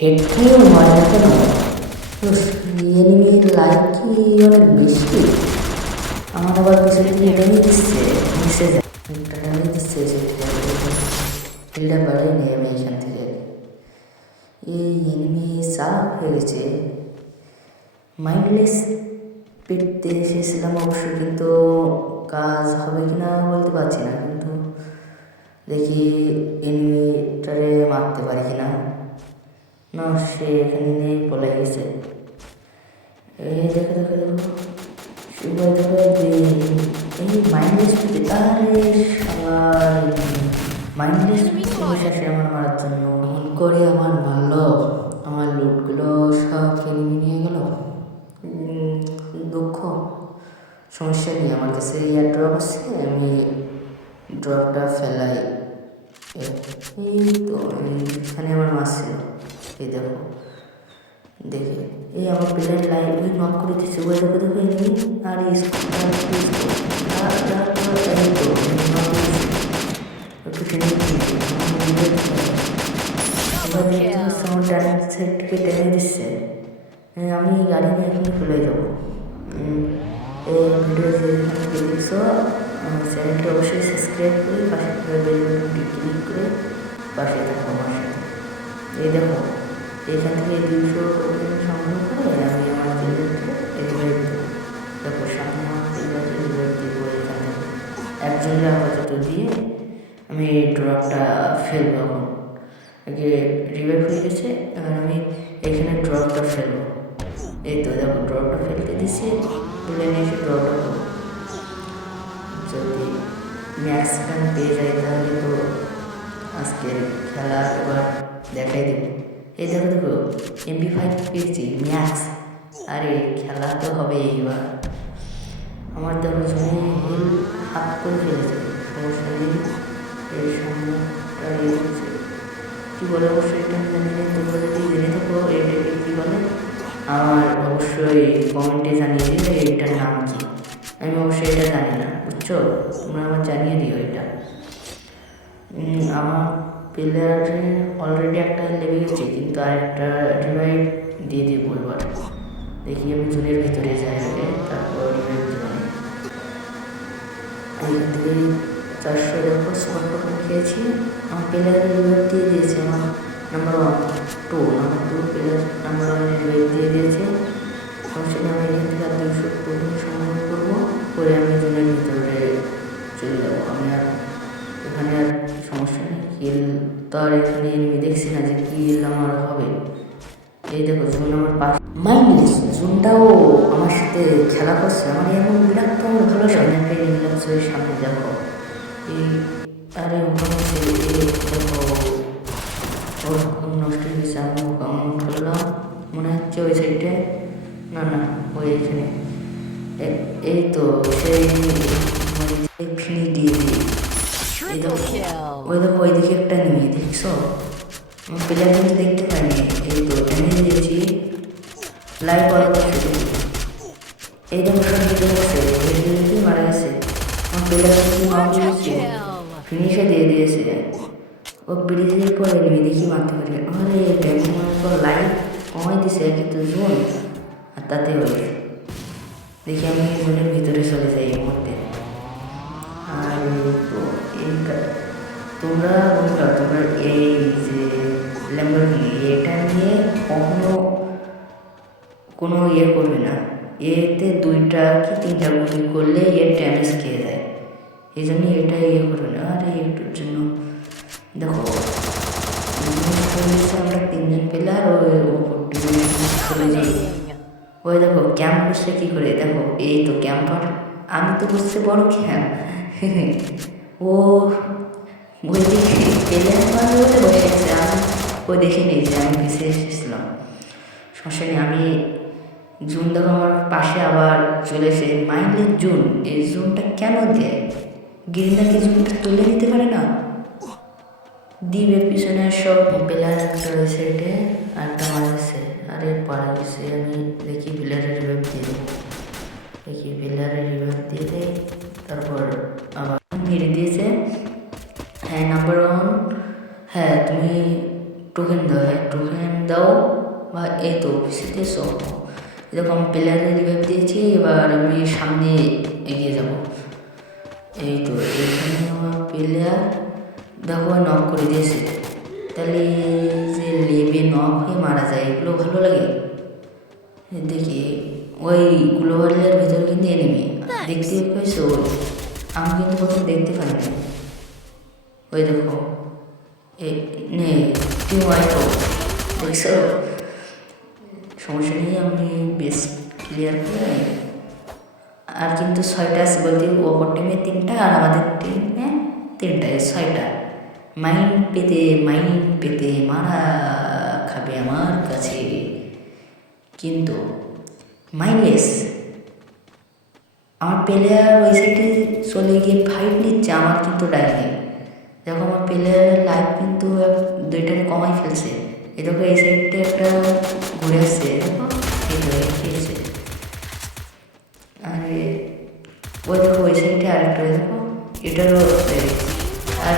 Head খেয়েও হয় না কেন? এনিমির লাইক কি অনেক বেশি? আমার আবার পেছন থেকে ডেমে দিচ্ছে, মিশে যায় একটা ডেমে দিচ্ছে, হিলটা বাড়াই নেই আমি এখান থেকে। এই এনিমি চাপ হয়ে গেছে। মাইন্ডলেস পেটতে এসেছিলাম অবশ্য, কিন্তু কাজ হবে কিনা বলতে পারছি না। কিন্তু দেখি এনিমিটারে মারতে পারি কিনা। না, সে এখানে নেই, পলে গেছে। এই দেখো দেখো দেখো, সুন্দর দেখো, এই মাইন্ডলেস পেটে, আরে সবার মাইন্ডলেস পেটে আসে আমার মারার জন্য। মন করে আমার মারলো, আমার লুটগুলো সব এনিমি নিয়ে গেল। দুঃখ, সমস্যা নেই, আমার কাছে এয়ার ড্রপ আছে, আমি ড্রপটা ফেলাই। এই তো এখানে আমার মাছ ছিল, এই দেখো দেখে, এই আমার প্লেয়ার লাইভ ওই নক করে দিচ্ছে, ওই দেখো দেখো এনিমি। আর একটু টেনে আমার ডান সাইড থেকে টেনে দিচ্ছে। আমি গাড়ি নিয়ে এখানে চলে যাবো। এই ভিডিও যেখানে দেখছো, চ্যানেলটি অবশ্যই সাবস্ক্রাইব করে পাশে বেল বাটনটি ক্লিক করে পাশে থাকো আমার সাথে। এই দেখো, এখান থেকে 200 টোকেন সংগ্রহ করে আমি আমার চ্যানেলকে রিভাইভ দেবো। দেখো সামনে আমার চ্যানেলকে রিভাইভ দিব, এখানে একজনের আপাতত দিয়ে আমি ড্রপটা ফেলবো। এখন আগে রিভাইভ হয়ে গেছে, এবার আমি এখানে ড্রপটা ফেলবো। এই তো দেখো ড্রপটা ফেলতে দিচ্ছি, তুলে নিয়ে এসে ড্রপটা করবো। যদি ম্যাক্স গান পেয়ে যাই তাহলে তো আজকের খেলা এবার দেখাই দেবো। এই দেখো দেখো MP5 পেয়েছি ম্যাক্স। আরে খেলা তো হবে এইবার। আমার দেখো জমি হিল হাত করে ফেলেছে, সমস্যা নেই। এর সামনেটা হচ্ছে কী বলে, অবশ্যই এটা আমি জানি না, তোমরা যদি জেনে থাকো এটাকে কী বলে আমার অবশ্যই কমেন্টে জানিয়ে দিলে এটার নাম কি। আমি অবশ্যই এটা জানি না, বুঝছো? তোমরা আমার জানিয়ে দিও এটা। আমার প্লেয়ারে অলরেডি একটা লেগে গেছে, কিন্তু আরেকটা রিভাইভ দিয়ে দিব এবার। দেখি আমি জুনের ভিতরে যাই আগে, তারপর রিভাইভ দেবো। এখান থেকে 400 দেখো স্মার্ট টোকেন খেয়েছি। আমার প্লেয়ারে রিভাইভ দিয়ে দিয়েছে, আমার নাম্বার 2 প্লেয়ার নাম্বার 1 রিভাইভ দিয়ে দিয়েছে। সমস্যা আমি এখান থেকে আর 200 টোকেন সংগ্রহ করবো, করে আমি জুনের ভিতরে চলে যাবো। আমি আর এখানে আর সমস্যা নেই, হিল তো আর এখানে এনিমি দেখছি না যে কি হিল আমার হবে। এই দেখো জুন আমার পাশ, মাইন্ডলেস জুনটাও আমার সাথে খেলা করছে। আমার এমন বিরাট আমার ভালো সামনে পেয়ে নিলাম, সামনে দেখো এই, আরে ওখানে দেখো ওরকম নষ্ট হয়ে গেছে। আমি কেমন করলাম মনে হচ্ছে ওই সাইডে, না না ওই এখানে, এই তো সেই ফিনি দিয়ে দিই। ওই দেখো ওইদিকে একটা নেমে দেখছো, আমার প্লেয়ার কিন্তু দেখতে পাইনি। এই তো টেনে দিয়েছি, লাইভ অনেক শুরু। এই দেখো সব দিতে গেছে, মারা গেছে। আমার প্লেয়ার কিন্তু মারা গেছে, ফিনিশে দিয়ে দিয়েছে। ও ব্রিজের পর এনিমি দেখি মারতে পারি। আরে ব্যাকগ্রাউন্ডের পর লাইভ কমাই দিছে, কিন্তু জোন আর তাতে হয়েছে। দেখি আমি জোনের ভিতরে চলে যাই এই মুহূর্তে। আর তো এই তোমরা বন্ধুরা, তোমরা এই যে ল্যাম্বরগিনি এটা নিয়ে কখনো কোনো ইয়ে করবে না। এতে 2টা কি 3টা গুলি করলে এর ড্যামেজ খেয়ে যায়, এই জন্য এটা ইয়ে করবে না। আর একটুর জন্য দেখো আমরা 3জন প্লেয়ার চলে যাই। ওই দেখো ক্যাম্প বসে কী করে, দেখো এই তো ক্যাম্পার, আমি তো বসছে বড় ক্যাম্প। ও ওই দিকে প্লেয়ার বলে বসে আছে, আমি ওই দেখে নিয়েছি, আমি ভেসে এসেছিলাম। সমস্যা নেই, আমি জুন দেখো আমার পাশে আবার চলে এসে মাইন্ডলেস জুন। এই জুনটা কেন দেয়? গিরিনাকে জুনটা তুলে নিতে পারে না? দ্বীপের পিছনে সব প্লেয়ার একটা ওই সাইডে একটা মারছে, আরে পাড়া গেছে। আমি দেখি প্লেয়ারের রিভাইভ দিয়ে দেবো, দেখি প্লেয়ারের রিভাইভ দিয়ে দেয়, তারপর আবার মেরে দিয়েছে। হ্যাঁ নাম্বার 1, হ্যাঁ তুমি টোকেন দাও, হ্যাঁ টোকেন দাও বা এই তো অফিসেতে সব এরকম প্লেয়ারের রিভাইভ দিয়েছি। এবার আমি সামনে এগিয়ে যাব। এই তো এখানে আমার প্লেয়ার দেখো নক করে দিয়েছে। তাহলে যে লেবে নক হয়ে মারা যায় এগুলো ভালো লাগে। দেখি ওই গ্লোবালের ভেতর কিন্তু এনিমি দেখতে পেয়েছো, আমি কিন্তু প্রথম দেখতে পাইনি। ওই দেখো নে টিম ওয়াইপ দেখছো, সমস্যা নেই, আমি বেশ ক্লিয়ার করে। আর কিন্তু 6টা আছে বলতে ওপর টিমে 3টা আর আমাদের টিমে 3টা, 6টা। মাইন পেতে মারা খাবে আমার কাছে, কিন্তু মাইনলেস। আমার প্লেয়ার ওই সাইডে চলে গিয়ে ফাইট নিচ্ছে, আমার কিন্তু ডাই নেই। দেখো আমার প্লেয়ারের লাইফ কিন্তু 2টাকে কমাই ফেলছে। এ দেখো এই সাইডটা একটা ঘুরে আসছে, দেখো খেয়েছে। আর ওই দেখো ওই সাইডে আরেকটা, দেখো এটারও আর